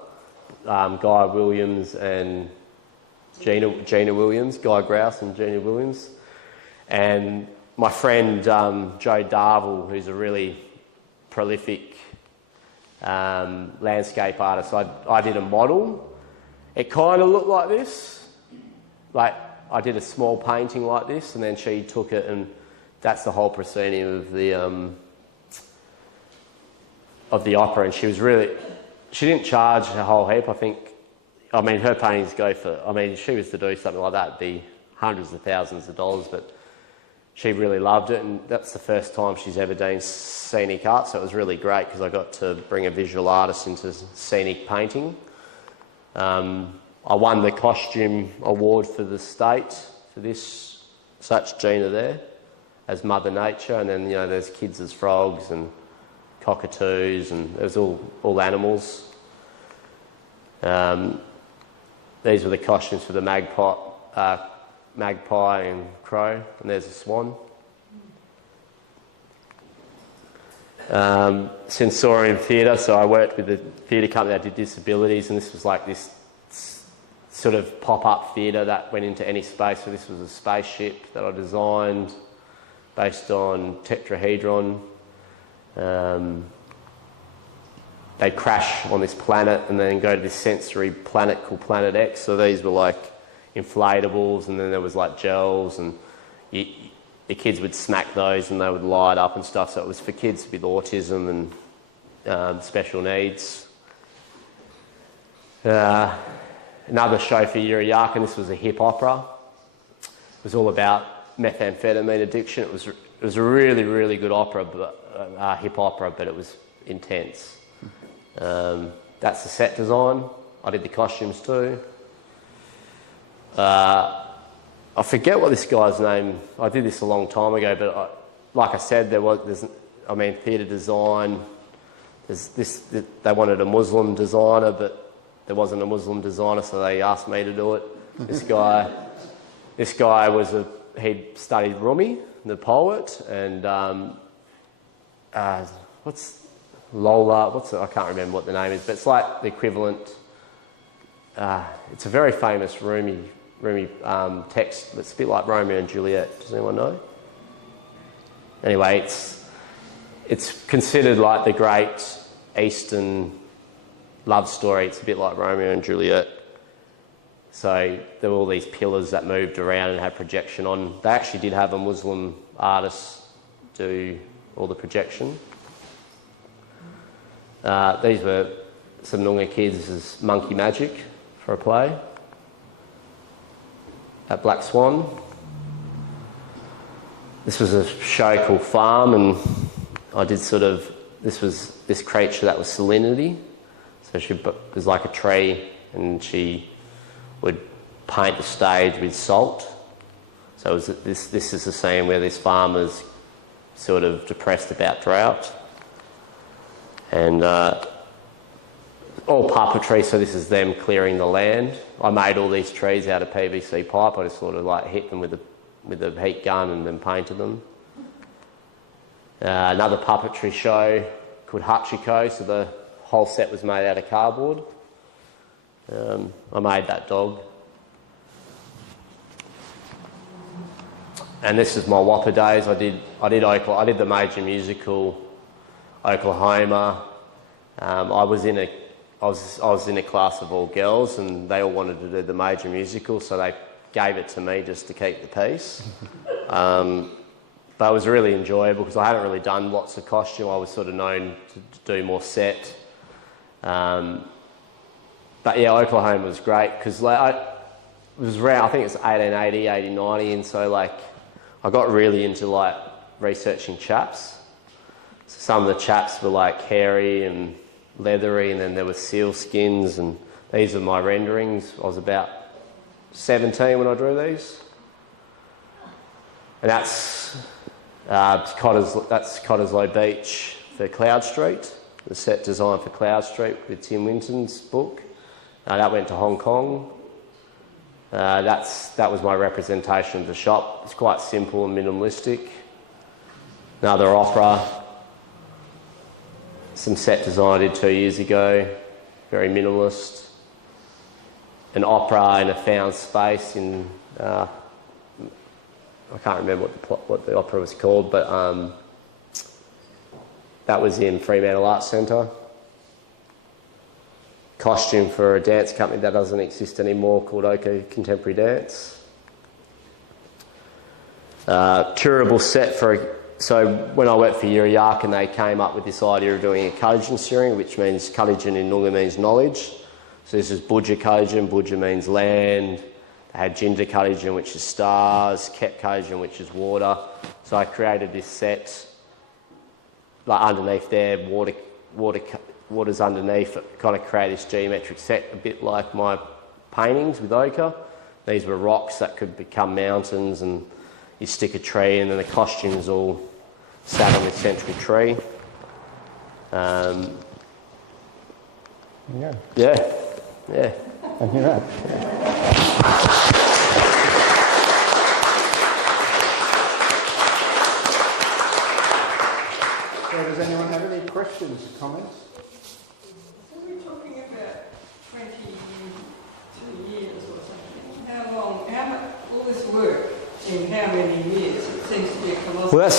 Guy Williams and Gina Williams, Guy Grouse and Gina Williams. And my friend Joe Darville, who's a really prolific landscape artist. I did a model. It kind of looked like this. Like, I did a small painting like this, and then she took it, and that's the whole proscenium of the opera. And she didn't charge a whole heap. I mean, her paintings go for, if she was to do something like that, it'd be hundreds of thousands of dollars, but she really loved it, and that's the first time she's ever done scenic art, so it was really great because I got to bring a visual artist into scenic painting. I won the costume award for the state for this, such Gina there, as Mother Nature, and then, there's kids as frogs and cockatoos, and there's all animals. These were the costumes for the magpie and crow, and there's a swan. Sensorium Theatre, so I worked with a theatre company that did disabilities, and this was like this sort of pop-up theatre that went into any space. So this was a spaceship that I designed based on tetrahedron. They'd crash on this planet and then go to this sensory planet called Planet X. So these were like inflatables, and then there was like gels, and the kids would smack those and they would light up and stuff. So it was for kids with autism and special needs. Another show for Yuriyak, and this was a hip opera. It was all about methamphetamine addiction. It was a really, really good opera, but hip opera, but it was intense. That's the set design. I did the costumes too. I forget what this guy's name. I did this a long time ago, but like I said, theatre design. They wanted a Muslim designer, but there wasn't a Muslim designer, so they asked me to do it. This guy he'd studied Rumi, the poet, and what's Lola? I can't remember what the name is, but it's like the equivalent. It's a very famous Rumi text that's a bit like Romeo and Juliet. Does anyone know? Anyway, it's considered like the great Eastern love story. It's a bit like Romeo and Juliet. So there were all these pillars that moved around and had projection on. They actually did have a Muslim artist do all the projection. These were some Noongar kids as Monkey Magic for a play at Black Swan. This was a show called Farm, and I did this was this creature that was salinity. So she was like a tree, and she would paint the stage with salt. So it was this is the scene where this farmer's sort of depressed about drought. And all puppetry, so this is them clearing the land. I made all these trees out of PVC pipe. I just sort of like hit them with a heat gun and then painted them. Another puppetry show called Hachiko, so the whole set was made out of cardboard. I made that dog. And this is my Whopper days. I did the major musical Oklahoma. I was in a class of all girls, and they all wanted to do the major musical, so they gave it to me just to keep the peace. But it was really enjoyable because I hadn't really done lots of costume. I was sort of known to do more set. But yeah, Oklahoma was great because it was around, I think it was 1880, 1890, and so I got really into researching chaps. So some of the chaps were hairy and leathery, and then there were seal skins, and these are my renderings. I was about 17 when I drew these. And that's Cottesloe Beach for Cloud Street, the set design for Cloud Street with Tim Winton's book. That went to Hong Kong. That was my representation of the shop. It's quite simple and minimalistic. Another opera. Some set design I did 2 years ago, very minimalist. An opera in a found space in, I can't remember what the opera was called, but that was in Fremantle Arts Centre. costume for a dance company that doesn't exist anymore called Oka Contemporary Dance. Curable set so when I worked for Yuriyakan, they came up with this idea of doing a Kajin searing, which means Kajin in Noongar means knowledge. So this is Budja Kajin. Budja means land. They had Jinda Kajin, which is stars. Kep Kajin, which is water. So I created this set, like underneath there, water's underneath. It kind of create this geometric set, a bit like my paintings with ochre. These were rocks that could become mountains, and you stick a tree, and then the costumes all sat on this central tree. Yeah. Yeah. Thank you, Matt. So does anyone have any questions or comments? So we're talking about 22 years or something. How long, all this work in how many years? It seems to be a colossal... Well,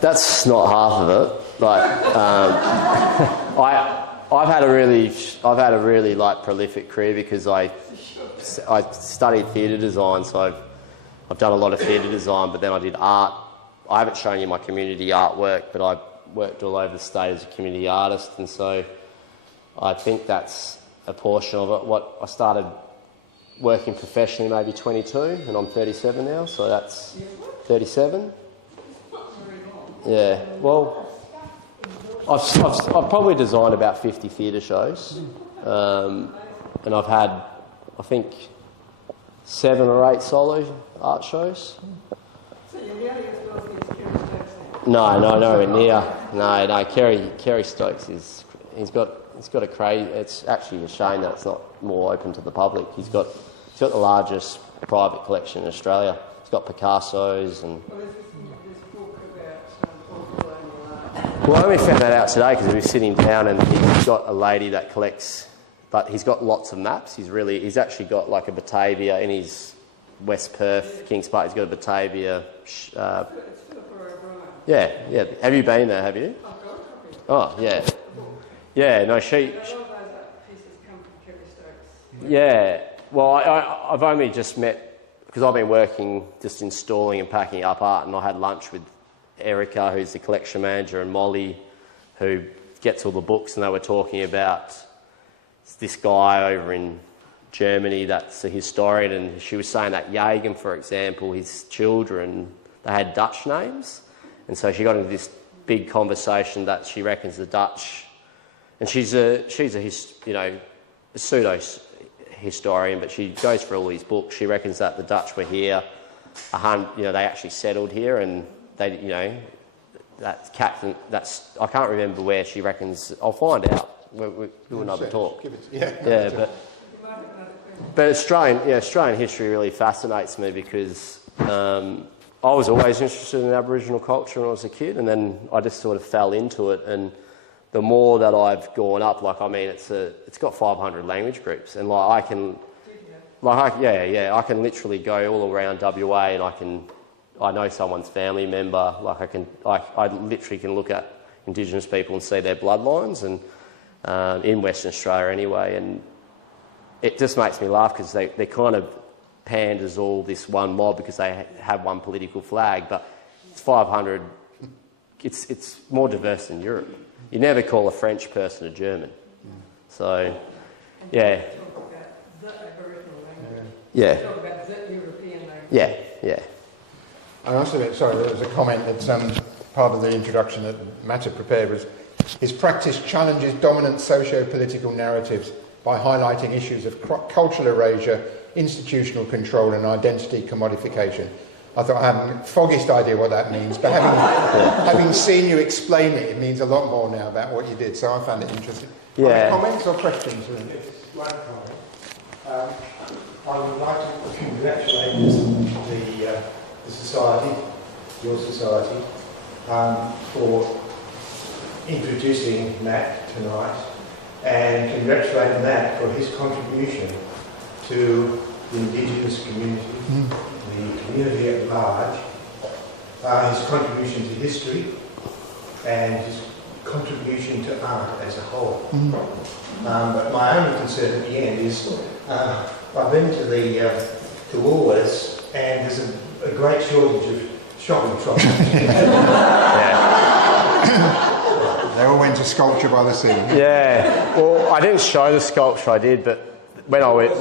that's not half of it. I've had a really like prolific career because I studied theatre design, so I've done a lot of theatre design, but then I did art. I haven't shown you my community artwork, but I worked all over the state as a community artist, and so I think that's a portion of it. I started working professionally maybe 22, and I'm 37 now, so that's 37. Yeah, well, I've probably designed about 50 theatre shows, and I've had, I think, 7 or 8 solo art shows. So you're nearly as wealthy as Kerry Stokes then? No, nowhere near. No, Kerry Stokes he's got a crazy. It's actually a shame that it's not more open to the public. He's got the largest private collection in Australia. He's got Picasso's and. Well, there's this book about colonial art. Well, I only found that out today because we were sitting down and he's got a lady that collects, but he's got lots of maps. He's actually got like a Batavia in his West Perth, Kings Park. He's got a Batavia. It's Philippa O'Brien. Yeah. Have you been there? Have you? I've got a copy. Oh, yeah. Yeah, no, A lot of those art pieces come from Kerry Stokes. Yeah. Well, I've only just met, because I've been working just installing and packing up art, and I had lunch with Erica, who's the collection manager, and Molly, who gets all the books, and they were talking about this guy over in Germany that's a historian, and she was saying that Jagen, for example, his children, they had Dutch names, and so she got into this big conversation that she reckons the Dutch, and she's a pseudo historian, but she goes for all these books. She reckons that the Dutch were here, they actually settled here, and they, that's I can't remember where she reckons. I'll find out. We'll do another talk. But Australian history really fascinates me because I was always interested in Aboriginal culture when I was a kid, and then I just sort of fell into it. And the more that I've gone up, it's got 500 language groups, and I can literally go all around WA, and I know someone's family member. I literally can look at Indigenous people and see their bloodlines, and in Western Australia anyway, and it just makes me laugh because they kind of panned as all this one mob because they have one political flag, but it's 500. It's more diverse than Europe. You never call a French person a German. So, yeah. Talk about the Aboriginal language. Yeah. Talk about the European language. Yeah. I also, there was a comment that's part of the introduction that Matt had prepared was, his practice challenges dominant socio-political narratives by highlighting issues of cultural erasure, institutional control and identity commodification. I thought I haven't the foggiest idea what that means, but having seen you explain it, it means a lot more now about what you did, so I found it interesting. Yeah. Any comments or questions? Yes, one comment. I would like to congratulate the society, your society, for introducing Matt tonight, and congratulate Matt for his contribution to the Indigenous community, the community at large, his contribution to history, and his contribution to art as a whole. But my only concern at the end is I've been to to Woolworths, and there's a great shortage of shopping trolleys. They all went to sculpture by the sea. Yeah. Well, I didn't show the sculpture I did, but when I went...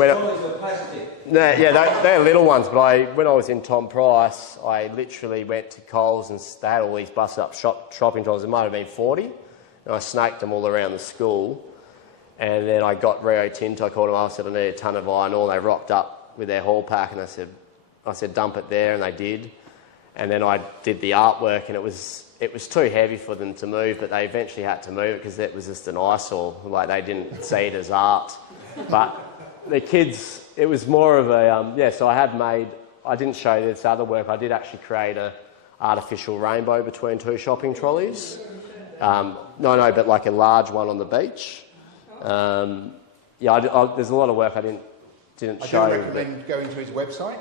they're little ones, but when I was in Tom Price, I literally went to Coles and they had all these busted up shopping trolleys. There might have been 40, and I snaked them all around the school. And then I got Rio Tinto, I called them up, I said, I need a ton of iron ore. They rocked up with their haul pack, and I said, dump it there, and they did. And then I did the artwork, and it was too heavy for them to move, but they eventually had to move it because it was just an eyesore. Like, they didn't see it as art. But the kids, it was more of a, so I didn't show you this other work, I did actually create a artificial rainbow between two shopping trolleys. But like a large one on the beach. There's a lot of work I didn't show. I do recommend going to his website,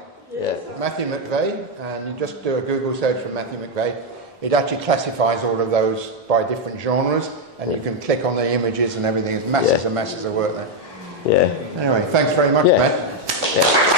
Matthew McVeigh, and you just do a Google search for Matthew McVeigh. It actually classifies all of those by different genres, and you can click on the images and everything. There's masses and masses of work there. Yeah. Anyway, thanks very much, Matt. Yeah.